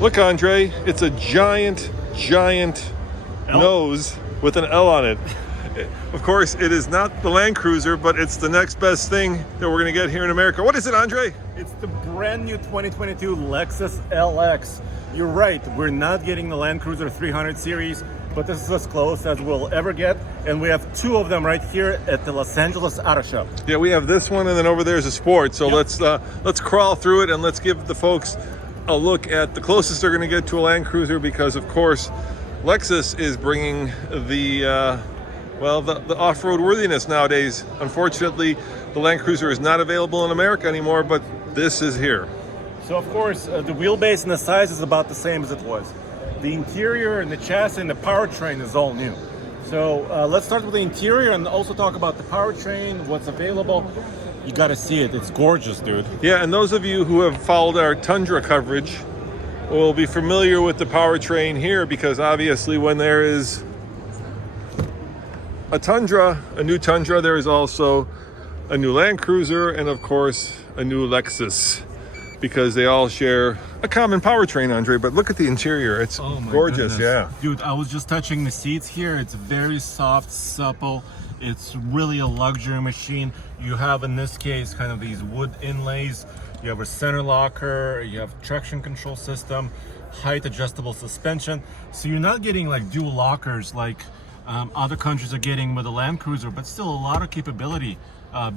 Look, Andre, it's a giant nose with an L on it. Of course, it is not the Land Cruiser, but it's the next best thing that we're going to get here in America. What is it, Andre? It's the brand new 2022 Lexus LX. You're right, we're not getting the Land Cruiser 300 series, but this is as close as we'll ever get. And we have two of them right here at the Los Angeles Auto Show. Yeah, we have this one, and then over there is a Sport. So let's crawl through it, and let's give the folks a look at the closest they're going to get to a Land Cruiser, because of course Lexus is bringing the off-road worthiness nowadays. Unfortunately, the Land Cruiser is not available in America anymore, but this is here. So of course, the wheelbase and the size is about the same as it was. The interior and the chassis and the powertrain is all new. So let's start with the interior and also talk about the powertrain, what's available. You gotta see it, it's gorgeous, dude. Yeah, and those of you who have followed our Tundra coverage will be familiar with the powertrain here, because obviously when there is a new Tundra, there is also a new Land Cruiser, and of course a new Lexus, because they all share a common powertrain, Andre. But look at the interior, it's gorgeous. Goodness. Yeah. Dude, I was just touching the seats here. It's very soft, supple. It's really a luxury machine. You have, in this case, kind of these wood inlays. You have a center locker, you have traction control system, height adjustable suspension. So you're not getting like dual lockers like other countries are getting with the Land Cruiser, but still a lot of capability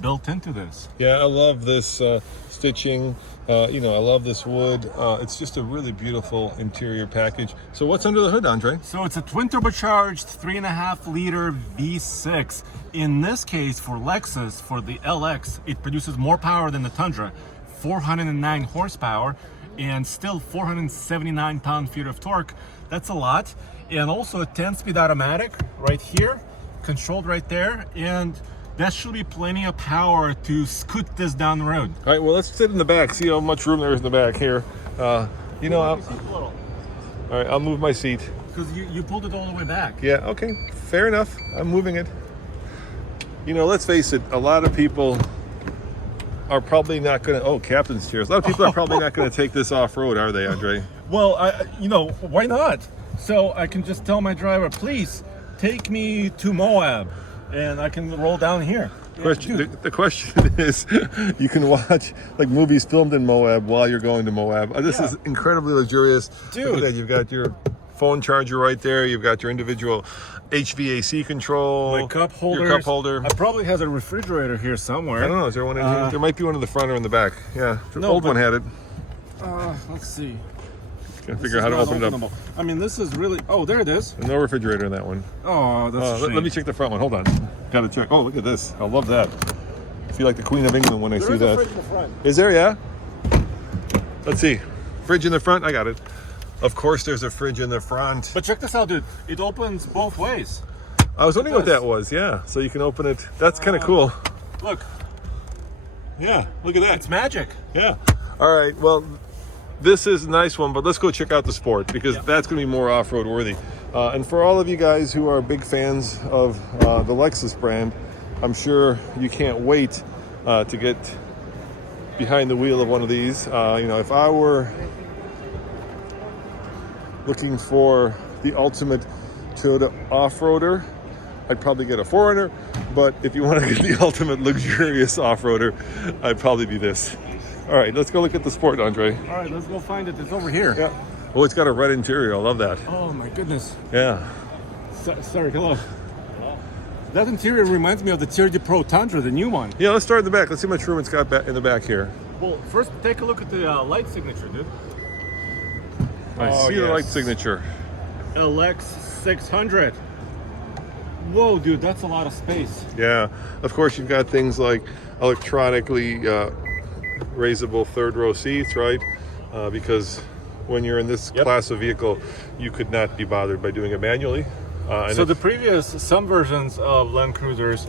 built into this. Yeah, I love this stitching. I love this wood. It's just a really beautiful interior package. So what's under the hood, Andre? So it's a twin turbocharged 3.5 liter V6. In this case, for Lexus, for the LX, it produces more power than the Tundra, 409 horsepower, and still 479 pound-feet of torque. That's a lot. And also a 10-speed automatic right here, controlled right there, and that should be plenty of power to scoot this down the road. All right, well, let's sit in the back, see how much room there is in the back here. All right, I'll move my seat. Because you pulled it all the way back. Yeah, okay, fair enough. I'm moving it. Let's face it, a lot of people are probably not going to, captain's chairs. A lot of people are probably not going to take this off-road, are they, Andre? Well, why not? So I can just tell my driver, please take me to Moab, and I can roll down here. The question is, you can watch like movies filmed in Moab while you're going to Moab. This is incredibly luxurious. Dude. Look at that. You've got your phone charger right there. You've got your individual HVAC control. My cup holder. Your cup holder. It probably has a refrigerator here somewhere. I don't know. Is there one in here? There might be one in the front or in the back. Yeah. The old one had it. Let's see. Can't figure out how to open it up. I mean, this is really... Oh, there it is. No refrigerator in that one. Oh, that's a shame. Let me check the front one. Hold on. Gotta check. Oh, look at this. I love that. I feel like the Queen of England when I see that. There is a fridge in the front. Is there? Yeah? Let's see. Fridge in the front? I got it. Of course there's a fridge in the front. But check this out, dude. It opens both ways. I was wondering what that was. Yeah. So you can open it. That's kind of cool. Look. Yeah. Look at that. It's magic. Yeah. All right. Well, this is a nice one, but let's go check out the Sport, because that's going to be more off-road worthy. And for all of you guys who are big fans of the Lexus brand, I'm sure you can't wait to get behind the wheel of one of these. If I were looking for the ultimate Toyota off-roader, I'd probably get a 4Runner. But if you want to get the ultimate luxurious off-roader, I'd probably be this. All right, let's go look at the Sport, Andre. All right, let's go find it. It's over here. Yeah. Oh, it's got a red interior. I love that. Oh, my goodness. Yeah. Sorry, hello. That interior reminds me of the TRD Pro Tundra, the new one. Yeah, let's start in the back. Let's see how much room it's got in the back here. Well, first take a look at the light signature, dude. I see the light signature. LX 600. Whoa, dude, that's a lot of space. Yeah. Of course, you've got things like electronically raisable third row seats, right? Because when you're in this class of vehicle, you could not be bothered by doing it manually. So some versions of Land Cruisers,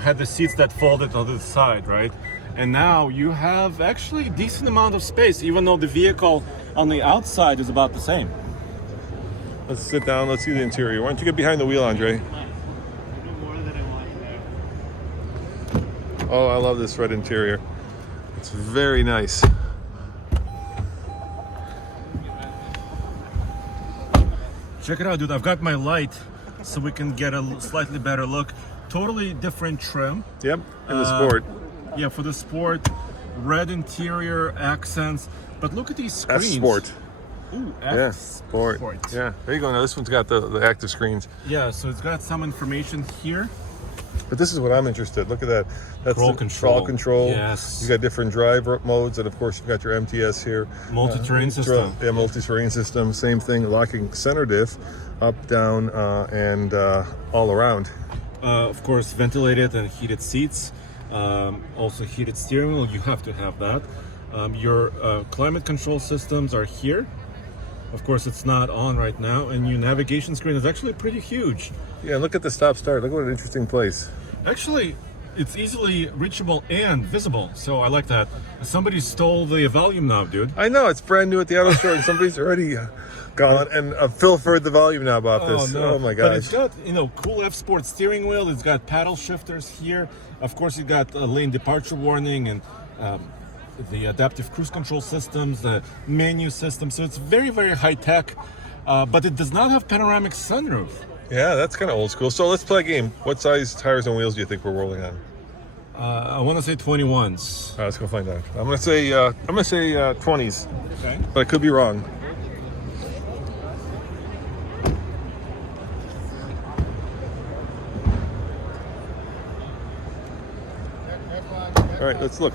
had the seats that folded to the side, right? And now you have actually a decent amount of space, even though the vehicle on the outside is about the same. Let's sit down. Let's see the interior. Why don't you get behind the wheel, Andre? Oh, I love this red interior. It's very nice. Check it out, dude. I've got my light so we can get a slightly better look. Totally different trim. Yep, in the Sport. Yeah, for the Sport. Red interior accents. But look at these screens. F-Sport. Ooh, Yeah, Sport. Yeah, there you go. Now this one's got the active screens. Yeah, so it's got some information here. But this is what I'm interested. Look at that. That's Crawl the control. crawl control. Yes. You got different drive modes, and of course you've got your MTS here. Multi-terrain system. Yeah, multi-terrain system. Same thing. Locking center diff, up, down, and all around. Of course, ventilated and heated seats. Also heated steering wheel. You have to have that. Your climate control systems are here. Of course, it's not on right now, and your navigation screen is actually pretty huge. Yeah, look at the stop start. Look what an interesting place. Actually, it's easily reachable and visible, so I like that. Somebody stole the volume knob, dude. I know, it's brand new at the auto store, and somebody's already gone and pilfered the volume knob off this. No. Oh my But gosh. it's got, cool F-Sport steering wheel. It's got paddle shifters here. Of course, you got lane departure warning and the adaptive cruise control systems, the menu system. So it's very, very high tech, but it does not have panoramic sunroof. Yeah, that's kind of old school. So let's play a game. What size tires and wheels do you think we're rolling on? I want to say 21s. All right, let's go find out. I'm gonna say 20s, Okay. but I could be wrong. All right, let's look.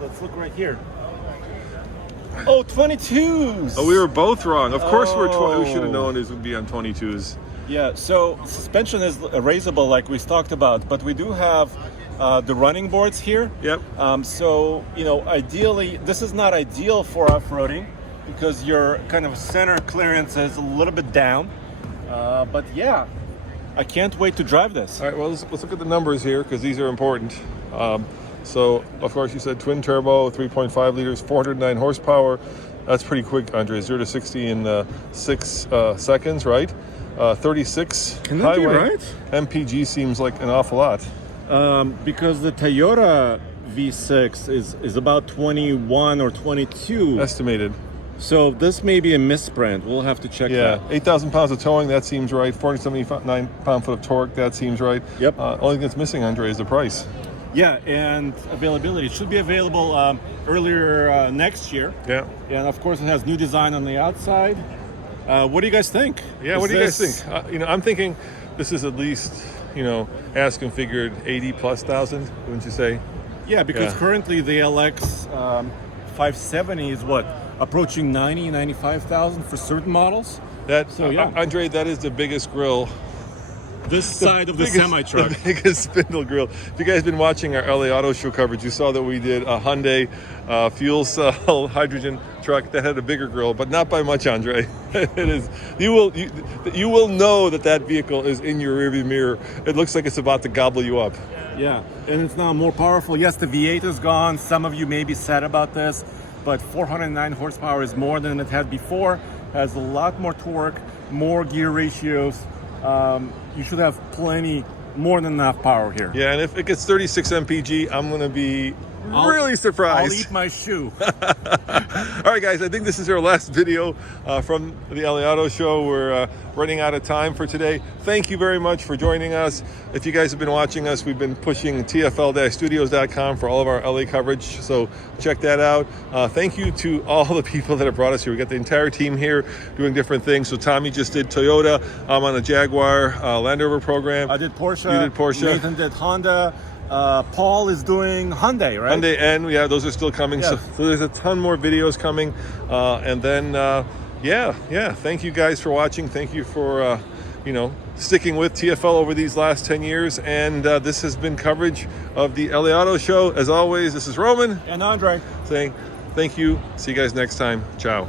Let's look right here. Oh, 22s. Oh, we were both wrong. Of course, we should have Oh. known it would be on 22s. Yeah, so suspension is erasable like we talked about, but we do have the running boards here. Yep. So, ideally, this is not ideal for off-roading because your kind of center clearance is a little bit down. But yeah, I can't wait to drive this. All right, well, let's look at the numbers here because these are important. So, of course, you said twin turbo, 3.5 liters, 409 horsepower. That's pretty quick, Andre. 0 to 60 in 6 seconds, right? 36 Can that be highway. right? MPG seems like an awful lot. Because the Toyota V6 is about 21 or 22. Estimated. So this may be a misprint. We'll have to check Yeah, that. 8,000 pounds of towing, that seems right. 479 pound-foot of torque, that seems right. Yep. Only thing that's missing, Andre, is the price. Yeah, and availability. It should be available earlier next year. Yeah. And of course, it has new design on the outside. What do you guys think? Yeah, what do you guys think? I'm thinking this is at least, as configured 80 plus thousand, wouldn't you say? Yeah, because Yeah. currently the LX 570 is approaching 90, 95,000 for certain models. So, yeah. Andre, that is the biggest grill. This side of the semi-truck. The biggest spindle grill. If you guys have been watching our LA Auto Show coverage, you saw that we did a Hyundai fuel cell hydrogen truck that had a bigger grill, but not by much, Andre. It is. You will know that vehicle is in your rearview mirror. It looks like it's about to gobble you up. Yeah, and it's now more powerful. Yes, the V8 is gone. Some of you may be sad about this, but 409 horsepower is more than it had before. Has a lot more torque, more gear ratios. You should have more than enough power here. Yeah, and if it gets 36 mpg, I'm going to be really surprised. I'll eat my shoe. All right, guys, I think this is our last video from the LA Auto Show. We're running out of time for today. Thank you very much for joining us. If you guys have been watching us, we've been pushing TFL-studios.com for all of our LA coverage, so check that out. Thank you to all the people that have brought us here. We got the entire team here doing different things. So Tommy just did Toyota. I'm on the Jaguar Land Rover program. I did Porsche. You did Porsche. Nathan did Honda. Paul is doing Hyundai, right? Hyundai, and yeah, those are still coming. Yes. So there's a ton more videos coming. And then, thank you guys for watching. Thank you for, sticking with TFL over these last 10 years. And this has been coverage of the LA Auto Show. As always, this is Roman And Andre. saying thank you. See you guys next time. Ciao.